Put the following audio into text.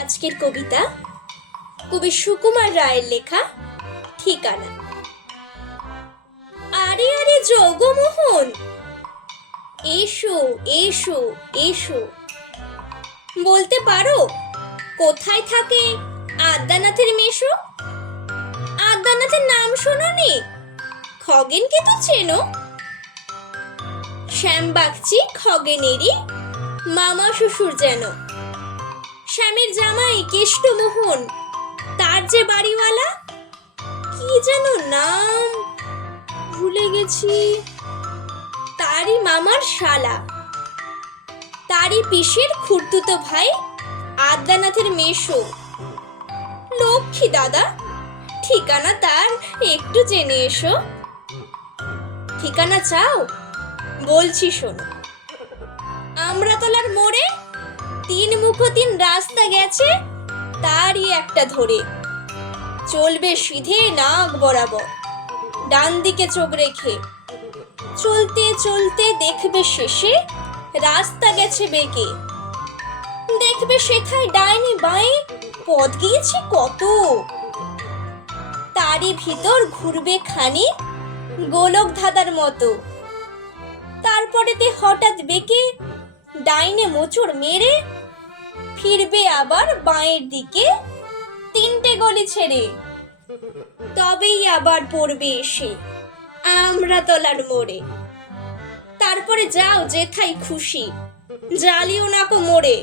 আজকের কবিতা কবি সুকুমার রায়ের লেখা ঠিকানা। আরে আরে জগমোহন, এসো এসো এসো। বলতে পারো কোথায় থাকে আদ্যানাথের মেশো? আদ্যানাথের নাম শোনোনি? খগেনকে তো চেনো? শ্যামবাগচি খগেনেরই মামা শ্বশুর যেন। শ্যামের জামাই কেষ্টমোহন, তার যে বাড়িওয়ালা, কি যেন নাম ভুলে গেছি। তারই মামার শালা, তারই পিসের খুড়তুতো ভাই আদ্যানাথের মেশো। লক্ষ্মী দাদা, ঠিকানা তার একটু জেনে এসো। ঠিকানা চাও? বলছি শোনো। আমরাতলার মোড়ে 3 মুখো 3 রাস্তা গেছে, তারই একটা ধরে চলবে সিধে নাক বরাবর, ডান দিকে চোখ রেখে। চলতে চলতে দেখবে শেষে রাস্তা গেছে বেঁকে। দেখবে সেথায় ডাইনি বাঁয়ে পথ গিয়েছে কত। তারই ভিতর ঘুরবে খানিক গোলক ধাঁধার মতো। তারপরেতে হঠাৎ বেঁকে ডাইনে মোচড় মেরে ফিরবে আবার বাঁয়ের দিকে 3টে গলি ছেড়ে। তবেই আবার পড়বে এসে আমরাতলার মোড়ে। তারপরে যাও যেথায় খুশি, জ্বালিও না কো মোড়ে।